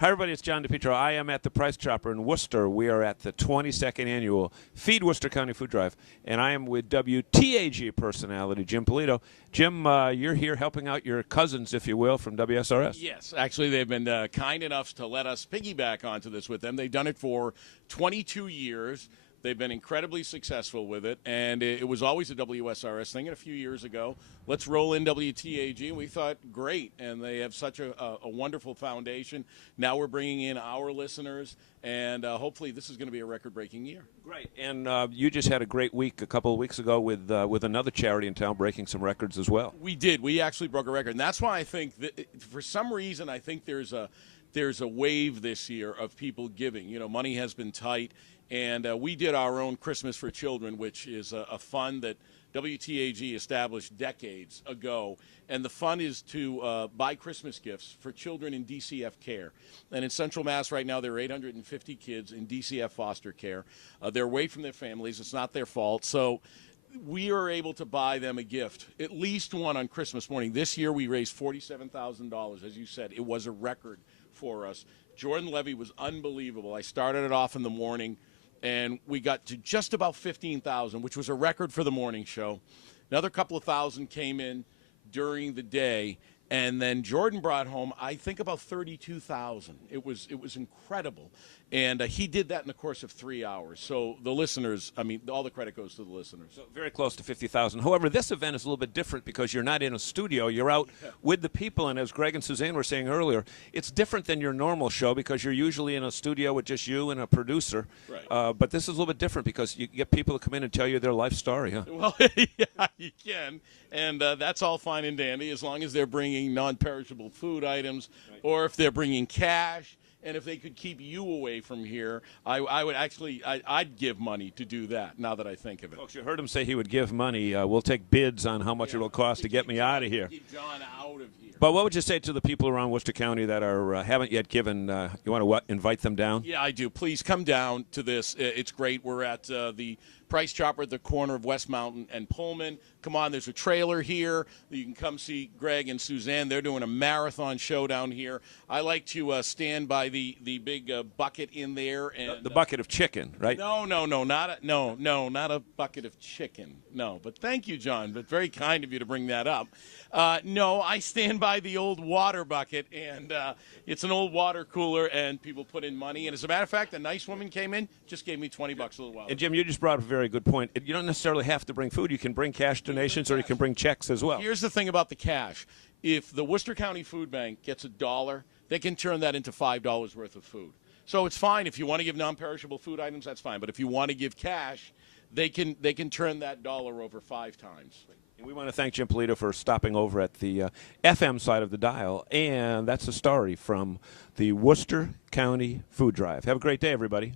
Hi, everybody. It's John DiPietro. I am at the Price Chopper in Worcester. We are at the 22nd annual Feed Worcester County Food Drive, and I am with WTAG personality Jim Polito. Jim, you're here helping out your cousins, if you will, from WSRS. Yes, actually, they've been kind enough to let us piggyback onto this with them. They've done it for 22 years. They've been incredibly successful with it, and it was always a WSRS thing. And a few years ago, let's roll in WTAG, and we thought, great, and they have such a wonderful foundation. Now we're bringing in our listeners, and hopefully this is going to be a record-breaking year. Great, and you just had a great week a couple of weeks ago with another charity in town breaking some records as well. We did. We actually broke a record, and that's why I think that for some reason I think there's a wave this year of people giving. You know, money has been tight. And we did our own Christmas for Children, which is a fund that WTAG established decades ago. And the fund is to buy Christmas gifts for children in DCF care. And in Central Mass right now, there are 850 kids in DCF foster care. They're away from their families. It's not their fault. So we are able to buy them a gift, at least one on Christmas morning. This year we raised $47,000. As you said, it was a record for us. Jordan Levy was unbelievable. I started it off in the morning, and we got to just about 15,000, which was a record for the morning show. Another couple of thousand came in during the day, and then Jordan brought home, I think, about 32,000. It was incredible, and he did that in the course of 3 hours. So the listeners, I mean, all the credit goes to the listeners. So very close to 50,000. However, this event is a little bit different because you're not in a studio. You're out with the people, and as Greg and Suzanne were saying earlier, it's different than your normal show because you're usually in a studio with just you and a producer. Right. But this is a little bit different because you get people to come in and tell you their life story, huh? Well, yeah, you can, and that's all fine and dandy as long as they're bringing non-perishable food items, right, or if they're bringing cash. And if they could keep you away from here, I would actually, I'd give money to do that, now that I think of it. Folks, you heard him say he would give money. We'll take bids on how much it'll cost to get me out of here. Get John out of here. But what would you say to the people around Worcester County that haven't yet given? You want to invite them down? Yeah, I do. Please come down to this. It's great. We're at the Price Chopper at the corner of West Mountain and Pullman. Come on, there's a trailer here. You can come see Greg and Suzanne. They're doing a marathon show down here. I like to stand by the big bucket in there. And the bucket of chicken, right? No, not a bucket of chicken. No, but thank you, John. But very kind of you to bring that up. No, I stand by the old water bucket, and it's an old water cooler, and people put in money. And as a matter of fact, a nice woman came in, just gave me $20 a little while ago. And Jim, you just brought up a very good point. You don't necessarily have to bring food. You can bring cash donations, or you can bring checks as well. Here's the thing about the cash. If the Worcester County Food Bank gets $1, they can turn that into $5 worth of food. So it's fine. If you want to give non-perishable food items, that's fine. But if you want to give cash, they can turn that dollar over 5 times. And we want to thank Jim Polito for stopping over at the FM side of the dial. And that's a story from the Worcester County Food Drive. Have a great day, everybody.